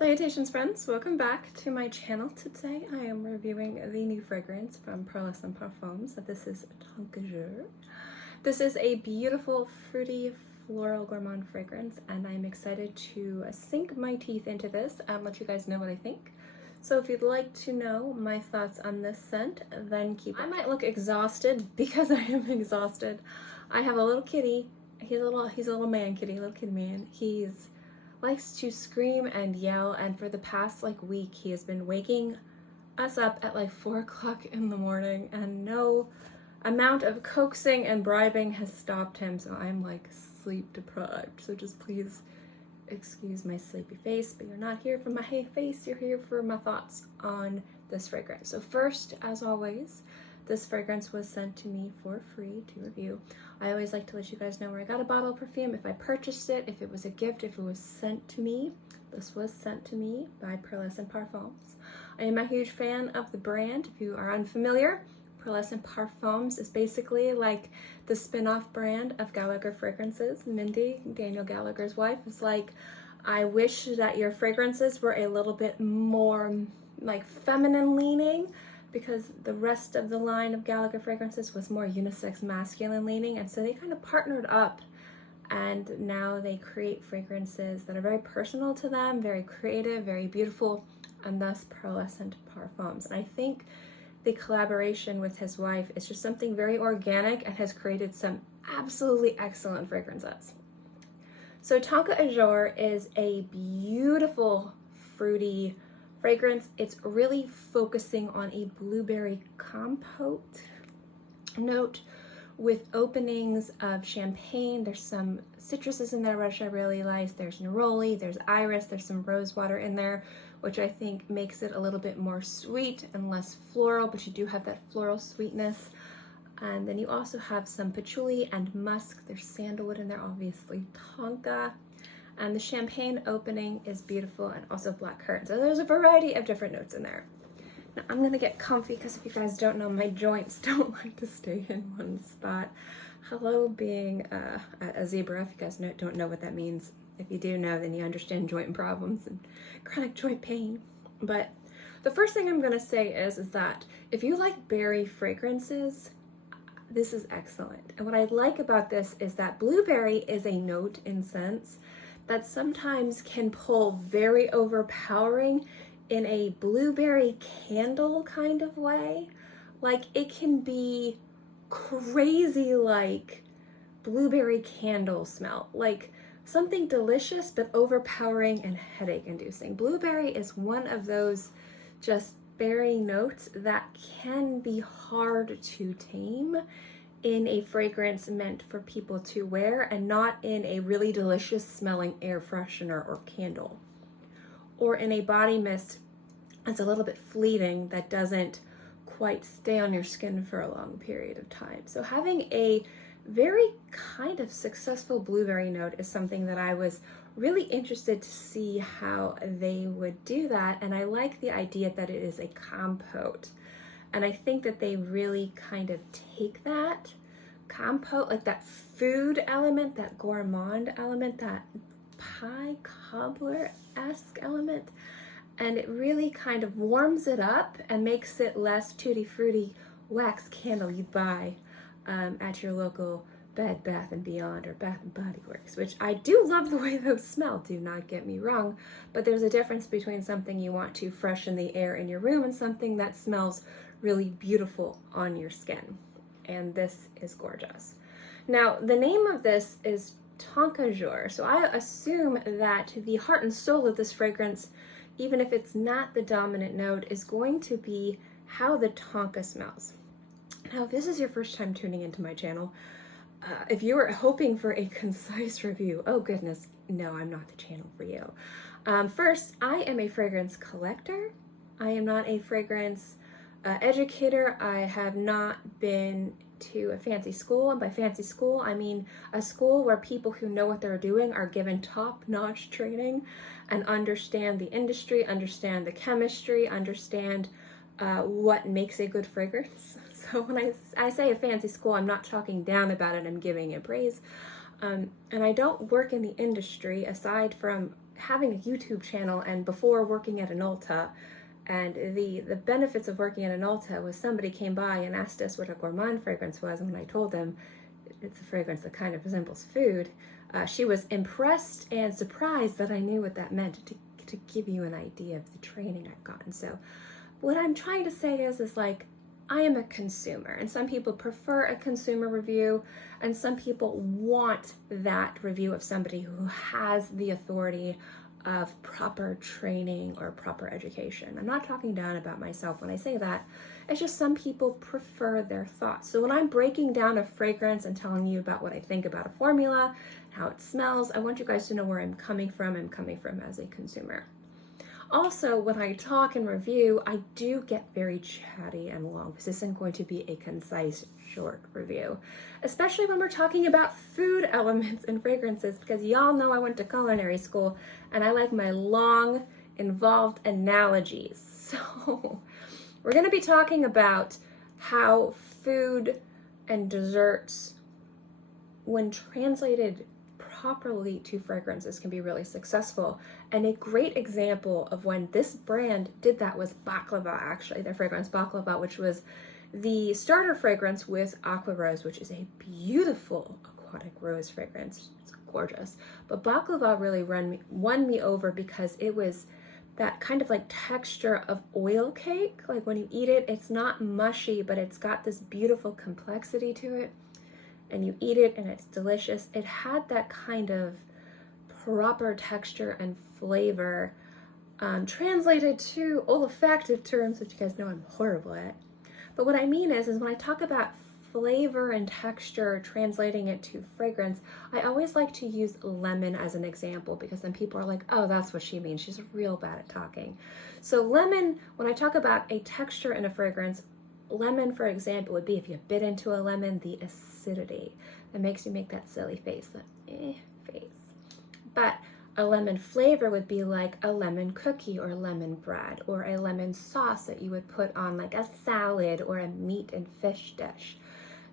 Salutations friends, welcome back to my channel. Today I am reviewing the new fragrance from Pearlescent Parfums. This is Tonkazure. This is a beautiful fruity floral gourmand fragrance and I'm excited to sink my teeth into this and let you guys know what I think. So if you'd like to know my thoughts on this scent, then keep it. I might look exhausted because I am exhausted. I have a little kitty. He's a little man kitty, little kitty man. He's likes to scream and yell, and for the past week he has been waking us up at 4 o'clock in the morning, and no amount of coaxing and bribing has stopped him, so I'm sleep deprived. So just please excuse my sleepy face, but you're not here for my face, you're here for my thoughts on this fragrance. So first, as always, this fragrance was sent to me for free to review. I always like to let you guys know where I got a bottle of perfume, if I purchased it, if it was a gift, if it was sent to me. This was sent to me by Pearlescent Parfums. I am a huge fan of the brand. If you are unfamiliar, Pearlescent Parfums is basically like the spin-off brand of Gallagher Fragrances. Mindy, Daniel Gallagher's wife, is like, I wish that your fragrances were a little bit more feminine leaning, because the rest of the line of Gallagher Fragrances was more unisex masculine leaning, and so they kind of partnered up and now they create fragrances that are very personal to them, very creative, very beautiful, and thus Pearlescent Parfums. And I think the collaboration with his wife is just something very organic and has created some absolutely excellent fragrances. So Tonkazure is a beautiful fruity fragrance. It's really focusing on a blueberry compote note with openings of champagne. There's some citruses in there which I really like. There's neroli, there's iris, there's some rose water in there, which I think makes it a little bit more sweet and less floral, but you do have that floral sweetness. And then you also have some patchouli and musk. There's sandalwood in there, obviously tonka. And the champagne opening is beautiful, and also blackcurrant. So there's a variety of different notes in there. Now I'm gonna get comfy because if you guys don't know, my joints don't like to stay in one spot. Hello being a zebra, if you guys don't know what that means. If you do know, then you understand joint problems and chronic joint pain. But the first thing I'm gonna say is that if you like berry fragrances, this is excellent. And what I like about this is that blueberry is a note in scents that sometimes can pull very overpowering in a blueberry candle kind of way. It can be crazy blueberry candle smell, something delicious but overpowering and headache inducing. Blueberry is one of those just berry notes that can be hard to tame in a fragrance meant for people to wear and not in a really delicious smelling air freshener or candle, or in a body mist that's a little bit fleeting that doesn't quite stay on your skin for a long period of time. So having a very kind of successful blueberry note is something that I was really interested to see how they would do that, and I like the idea that it is a compote. And I think that they really kind of take that compote, that food element, that gourmand element, that pie cobbler-esque element, and it really kind of warms it up and makes it less tutti frutti wax candle you buy at your local Bed Bath & Beyond or Bath & Body Works, which I do love the way those smell, do not get me wrong, but there's a difference between something you want to freshen the air in your room and something that smells really beautiful on your skin. And this is gorgeous. Now, the name of this is Tonkazure, so I assume that the heart and soul of this fragrance, even if it's not the dominant note, is going to be how the tonka smells. Now, if this is your first time tuning into my channel, if you were hoping for a concise review, oh goodness, no, I'm not the channel for you. First, I am a fragrance collector. I am not a fragrance educator. I have not been to a fancy school, and by fancy school, I mean a school where people who know what they're doing are given top-notch training and understand the industry, understand the chemistry, understand what makes a good fragrance. So when I say a fancy school, I'm not talking down about it, I'm giving it praise. And I don't work in the industry aside from having a YouTube channel and before working at an Ulta. And the benefits of working at an Ulta was somebody came by and asked us what a gourmand fragrance was, and when I told them it's a fragrance that kind of resembles food, she was impressed and surprised that I knew what that meant, to give you an idea of the training I've gotten. So what I'm trying to say is like, I am a consumer, and some people prefer a consumer review, and some people want that review of somebody who has the authority of proper training or proper education. I'm not talking down about myself when I say that. It's just some people prefer their thoughts. So when I'm breaking down a fragrance and telling you about what I think about a formula, how it smells, I want you guys to know where I'm coming from. I'm coming from as a consumer. Also, when I talk and review, I do get very chatty and long. This isn't going to be a concise, short review, especially when we're talking about food elements and fragrances, because y'all know I went to culinary school and I like my long, involved analogies. So we're going to be talking about how food and desserts, when translated properly to fragrances, can be really successful. And a great example of when this brand did that was Baklava, actually, their fragrance Baklava, which was the starter fragrance with Aqua Rose, which is a beautiful aquatic rose fragrance. It's gorgeous. But Baklava really won me over because it was that kind of like texture of oil cake. Like when you eat it, it's not mushy, but it's got this beautiful complexity to it. And you eat it and it's delicious. It had that kind of proper texture and flavor, translated to olfactive terms, which you guys know I'm horrible at. But what I mean is when I talk about flavor and texture, translating it to fragrance, I always like to use lemon as an example, because then people are like, oh, that's what she means. She's real bad at talking. So lemon, when I talk about a texture in a fragrance, lemon, for example, would be, if you bit into a lemon, the acidity that makes you make that silly face, that face. But a lemon flavor would be like a lemon cookie or lemon bread or a lemon sauce that you would put on like a salad or a meat and fish dish.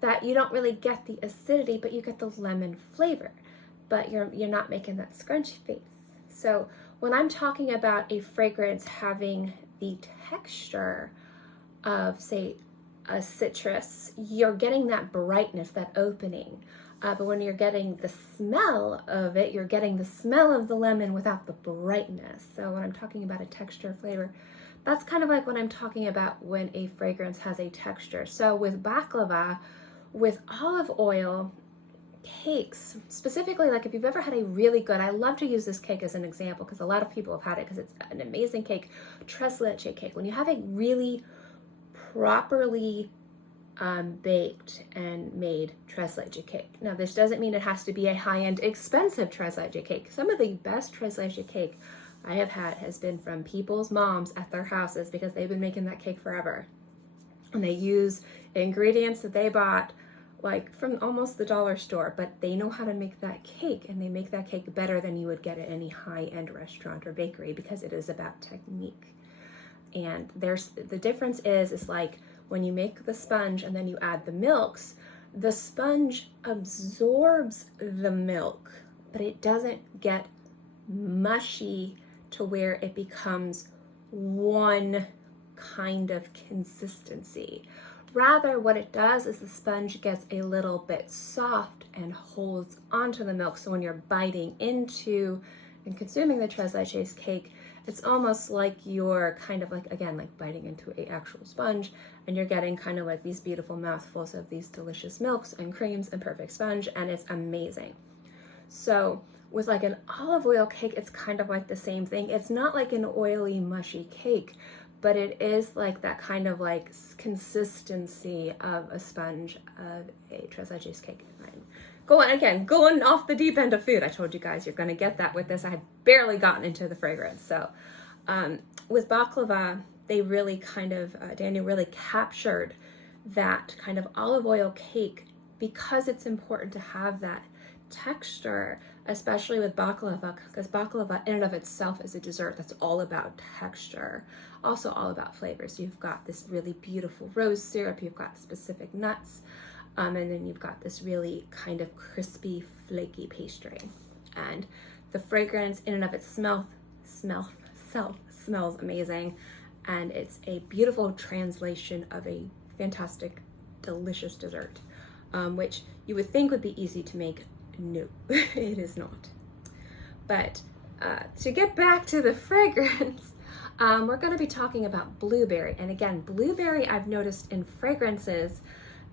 That you don't really get the acidity, but you get the lemon flavor, but you're not making that scrunchy face. So when I'm talking about a fragrance having the texture of, say, a citrus, you're getting that brightness, that opening. But when you're getting the smell of it, you're getting the smell of the lemon without the brightness. So when I'm talking about a texture, flavor, that's kind of like what I'm talking about when a fragrance has a texture. So with baklava, with olive oil cakes, specifically, like if you've ever had a really good, I love to use this cake as an example because a lot of people have had it because it's an amazing cake, tres leche cake. When you have a really properly baked and made tres leche cake. Now, this doesn't mean it has to be a high-end, expensive tres leche cake. Some of the best tres leche cake I have had has been from people's moms at their houses because they've been making that cake forever. And they use ingredients that they bought like from almost the dollar store, but they know how to make that cake, and they make that cake better than you would get at any high-end restaurant or bakery because it is about technique. And the difference is like when you make the sponge and then you add the milks, the sponge absorbs the milk, but it doesn't get mushy to where it becomes one kind of consistency. Rather, what it does is the sponge gets a little bit soft and holds onto the milk. So when you're biting into and consuming the tres leches cake, it's almost like you're kind of like, again, like biting into an actual sponge, and you're getting kind of like these beautiful mouthfuls of these delicious milks and creams and perfect sponge, and it's amazing. So with like an olive oil cake, it's kind of like the same thing. It's not like an oily, mushy cake, but it is like that kind of like consistency of a sponge of a tres leches cake. Going off the deep end of food. I told you guys you're going to get that with this. I had barely gotten into the fragrance. So with baklava, they really kind of, Daniel really captured that kind of olive oil cake because it's important to have that texture, especially with baklava, because baklava in and of itself is a dessert that's all about texture, also all about flavors. You've got this really beautiful rose syrup, you've got specific nuts, and then you've got this really kind of crispy, flaky pastry. And the fragrance in and of its self smells amazing, and it's a beautiful translation of a fantastic, delicious dessert, which you would think would be easy to make. No, it is not. But to get back to the fragrance, we're going to be talking about blueberry. And again, blueberry I've noticed in fragrances,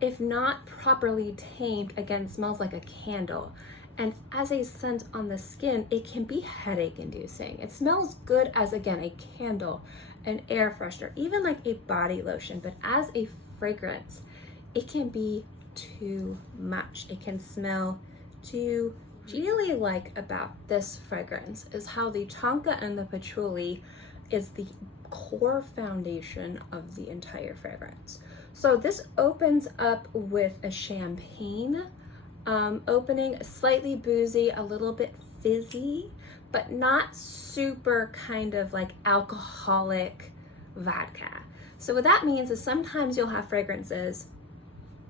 if not properly tamed, again, smells like a candle. And as a scent on the skin, it can be headache inducing. It smells good as, again, a candle, an air freshener, even like a body lotion. But as a fragrance, it can be too much. It can smell too. Really like about this fragrance is how the Tonka and the Patchouli is the core foundation of the entire fragrance. So this opens up with a champagne opening, slightly boozy, a little bit fizzy, but not super kind of like alcoholic vodka. So what that means is sometimes you'll have fragrances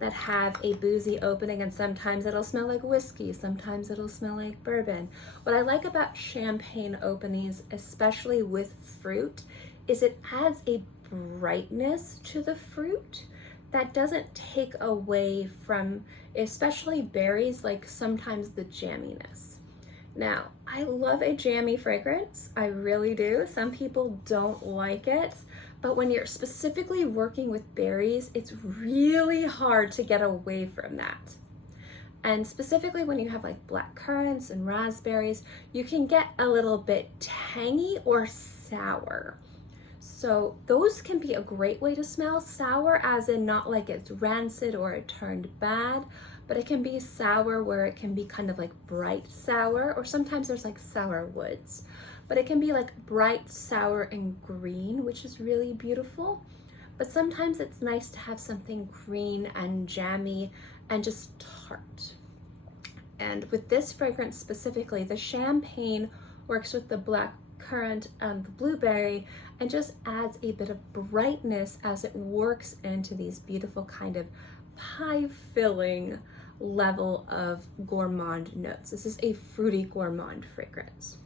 that have a boozy opening, and sometimes it'll smell like whiskey, sometimes it'll smell like bourbon. What I like about champagne openings, especially with fruit, is it adds a brightness to the fruit that doesn't take away from, especially berries, like sometimes the jamminess. Now, I love a jammy fragrance, I really do. Some people don't like it, but when you're specifically working with berries, it's really hard to get away from that. And specifically when you have like blackcurrants and raspberries, you can get a little bit tangy or sour. So those can be a great way to smell. Sour as in not like it's rancid or it turned bad, but it can be sour where it can be kind of like bright sour, or sometimes there's like sour woods. But it can be like bright, sour, and green, which is really beautiful. But sometimes it's nice to have something green and jammy and just tart. And with this fragrance specifically, the champagne works with the blackcurrant and the blueberry and just adds a bit of brightness as it works into these beautiful kind of pie-filling level of gourmand notes. This is a fruity gourmand fragrance.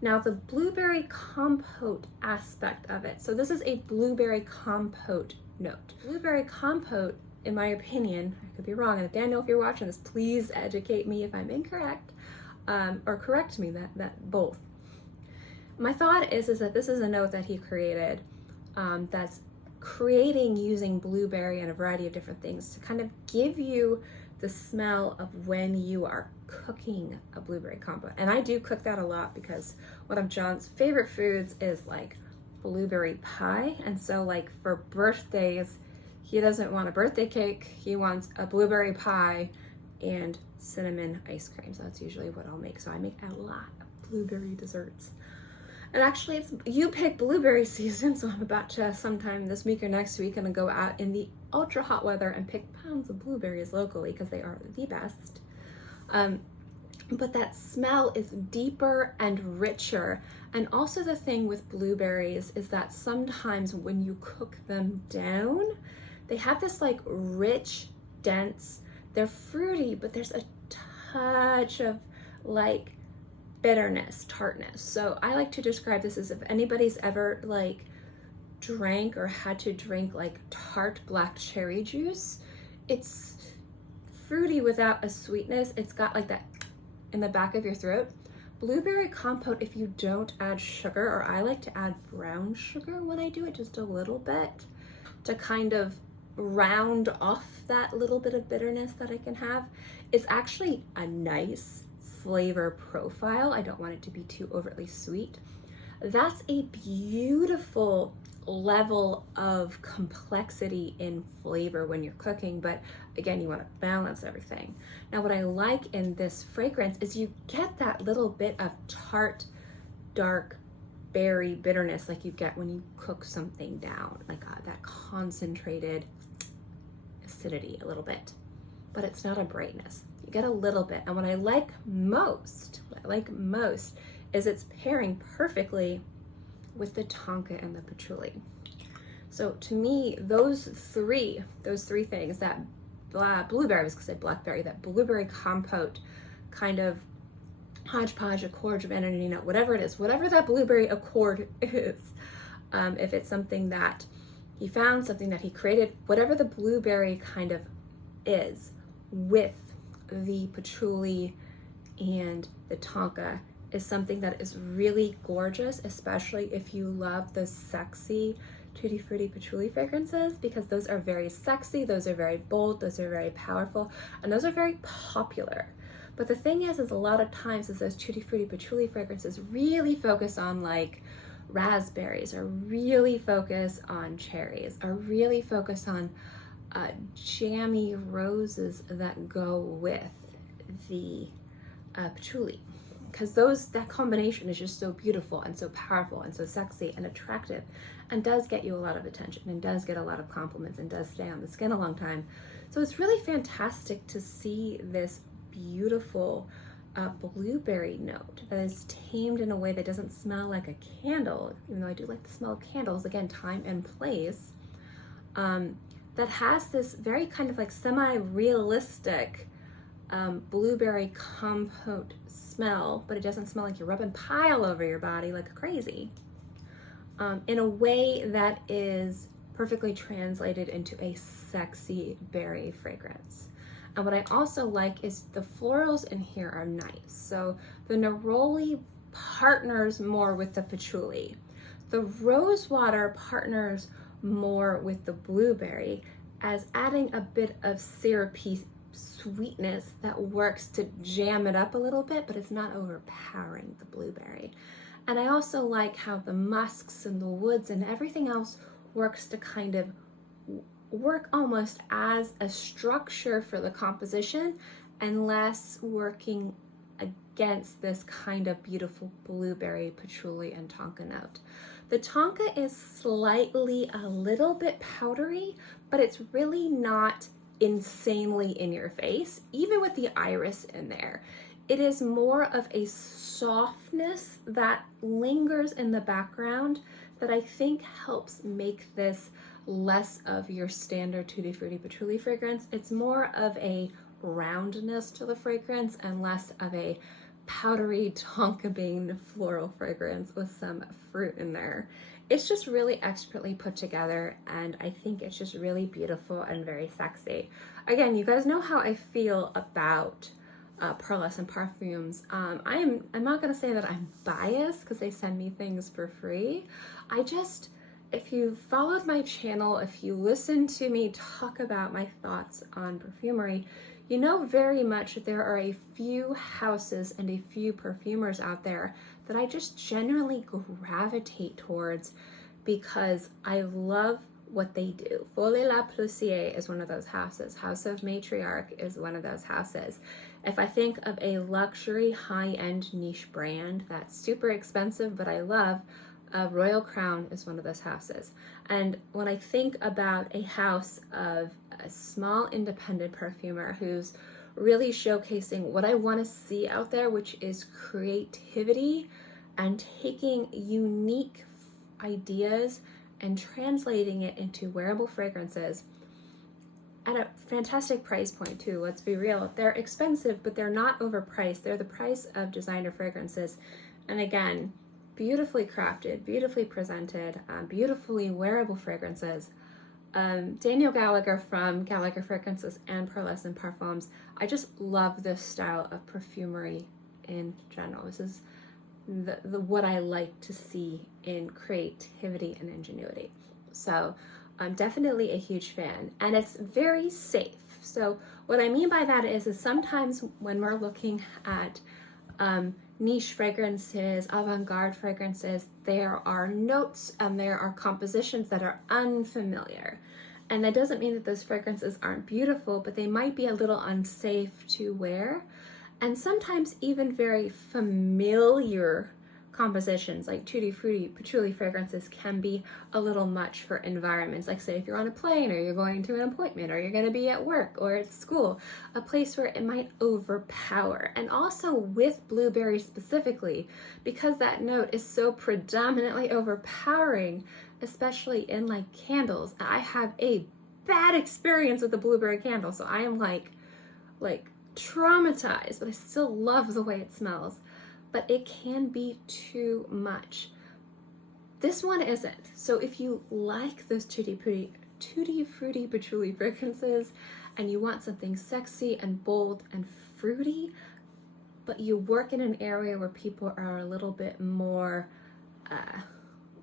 Now the blueberry compote aspect of it. So this is a blueberry compote note. Blueberry compote, in my opinion, I could be wrong, and Daniel, if you're watching this, please educate me if I'm incorrect, or correct me, that both. My thought is that this is a note that he created that's creating using blueberry and a variety of different things to kind of give you the smell of when you are cooking a blueberry compote. And I do cook that a lot because one of John's favorite foods is like blueberry pie. And so like for birthdays, he doesn't want a birthday cake, he wants a blueberry pie and cinnamon ice cream. So that's usually what I'll make. So I make a lot of blueberry desserts. And actually it's you pick blueberry season, so I'm about to sometime this week or next week gonna go out in the ultra hot weather and pick pounds of blueberries locally because they are the best. But that smell is deeper and richer. And also the thing with blueberries is that sometimes when you cook them down, they have this like rich, dense, they're fruity, but there's a touch of like bitterness, tartness. So I like to describe this as if anybody's ever like drank or had to drink like tart black cherry juice, it's fruity without a sweetness. It's got like that in the back of your throat. Blueberry compote, if you don't add sugar, or I like to add brown sugar when I do it, just a little bit to kind of round off that little bit of bitterness that I can have. It's actually a nice flavor profile. I don't want it to be too overtly sweet. That's a beautiful level of complexity in flavor when you're cooking, but again, you want to balance everything. Now what I like in this fragrance is you get that little bit of tart, dark berry bitterness like you get when you cook something down, like that concentrated acidity a little bit, but it's not a brightness. You get a little bit. And what I like most is it's pairing perfectly with the Tonka and the Patchouli. So to me, those three things, that blueberry, I was gonna say blackberry, that blueberry compote kind of hodgepodge, accord, vanilla, whatever it is, whatever that blueberry accord is. If it's something that he found, something that he created, whatever the blueberry kind of is with the patchouli and the tonka is something that is really gorgeous, especially if you love those sexy tutti frutti patchouli fragrances, because those are very sexy, those are very bold, those are very powerful, and those are very popular. But the thing is a lot of times is those tutti frutti patchouli fragrances really focus on like raspberries, or really focus on cherries, or really focus on jammy roses that go with the patchouli, because that combination is just so beautiful and so powerful and so sexy and attractive, and does get you a lot of attention and does get a lot of compliments and does stay on the skin a long time. So it's really fantastic to see this beautiful blueberry note that is tamed in a way that doesn't smell like a candle, even though I do like the smell of candles, again, time and place, that has this very kind of like semi-realistic blueberry compote smell, but it doesn't smell like you're rubbing pie all over your body like crazy, in a way that is perfectly translated into a sexy berry fragrance. And what I also like is the florals in here are nice. So the neroli partners more with the patchouli. The rosewater partners more with the blueberry, as adding a bit of syrupy sweetness that works to jam it up a little bit, but it's not overpowering the blueberry. And I also like how the musks and the woods and everything else works to kind of work almost as a structure for the composition, and less working against this kind of beautiful blueberry, patchouli, and tonka note. The tonka is slightly a little bit powdery, but it's really not insanely in your face, even with the iris in there. It is more of a softness that lingers in the background that I think helps make this less of your standard tutti frutti patchouli fragrance. It's more of a roundness to the fragrance and less of a powdery tonka bean floral fragrance with some fruit in there. It's just really expertly put together, and I think it's just really beautiful and very sexy. Again, you guys know how I feel about Pearlescent Parfums. I'm not gonna say that I'm biased because they send me things for free. If you followed my channel, if you listen to me talk about my thoughts on perfumery, you know very much that there are a few houses and a few perfumers out there that I just generally gravitate towards because I love what they do. Folie La Plusier is one of those houses. House of Matriarch is one of those houses. If I think of a luxury high-end niche brand that's super expensive but I love, Royal Crown is one of those houses. And when I think about a house of a small independent perfumer who's really showcasing what I want to see out there, which is creativity and taking unique ideas and translating it into wearable fragrances at a fantastic price point too. Let's be real. They're expensive, but they're not overpriced. They're the price of designer fragrances. And again, beautifully crafted, beautifully presented, beautifully wearable fragrances. Daniel Gallagher from Gallagher Fragrances and Pearlescent Parfums. I just love this style of perfumery in general. This is the what I like to see in creativity and ingenuity. So I'm definitely a huge fan, and it's very safe. So what I mean by that is sometimes when we're looking at niche fragrances, avant-garde fragrances, there are notes and there are compositions that are unfamiliar. And that doesn't mean that those fragrances aren't beautiful, but they might be a little unsafe to wear. And sometimes even very familiar compositions like tutti frutti patchouli fragrances can be a little much for environments, like say if you're on a plane or you're going to an appointment or you're going to be at work or at school, a place where it might overpower. And also with blueberry specifically, because that note is so predominantly overpowering, especially in like candles. I have a bad experience with the blueberry candle, so I am like traumatized, but I still love the way it smells. but it can be too much. This one isn't. So if you like those tutti fruity patchouli fragrances and you want something sexy and bold and fruity, but you work in an area where people are a little bit more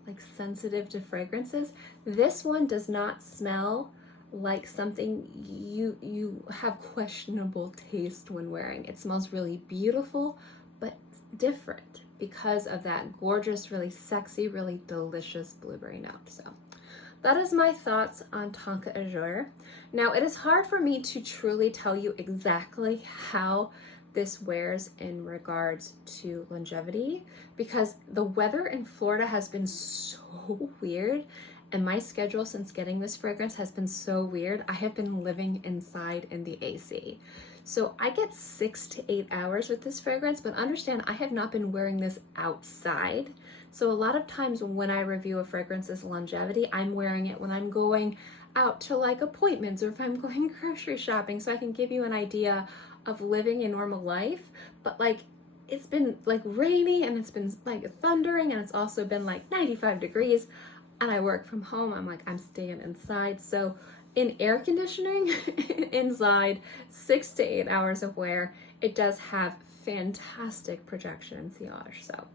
like sensitive to fragrances, this one does not smell like something you have questionable taste when wearing. It smells really beautiful, but different because of that gorgeous, really sexy, really delicious blueberry note. So that is my thoughts on Tonkazure. Now, it is hard for me to truly tell you exactly how this wears in regards to longevity because the weather in Florida has been so weird, and my schedule since getting this fragrance has been so weird. I have been living inside in the AC. So I get 6 to 8 hours with this fragrance, but understand I have not been wearing this outside. So a lot of times when I review a fragrance's longevity, I'm wearing it when I'm going out to like appointments or if I'm going grocery shopping, so I can give you an idea of living a normal life. But like it's been like rainy and it's been like thundering and it's also been like 95 degrees and I work from home. I'm like, I'm staying inside. So in air conditioning inside, 6 to 8 hours of wear, it does have fantastic projection and sillage. So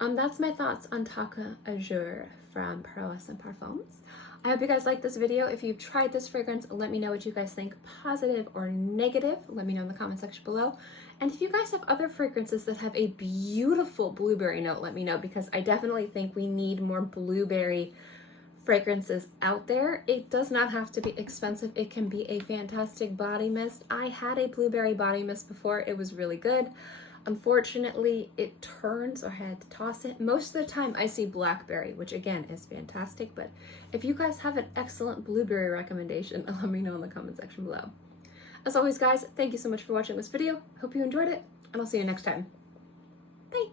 that's my thoughts on Tonkazure from Pearlescent Parfums. I hope you guys liked this video. If you've tried this fragrance, let me know what you guys think, positive or negative. Let me know in the comment section below. And if you guys have other fragrances that have a beautiful blueberry note, let me know, because I definitely think we need more blueberry fragrances out there. It does not have to be expensive. It can be a fantastic body mist. I had a blueberry body mist before. It was really good. Unfortunately, it turns, or I had to toss it. Most of the time I see Blackberry, which again is fantastic, but if you guys have an excellent blueberry recommendation, let me know in the comment section below. As always, guys, thank you so much for watching this video. Hope you enjoyed it, and I'll see you next time. Bye!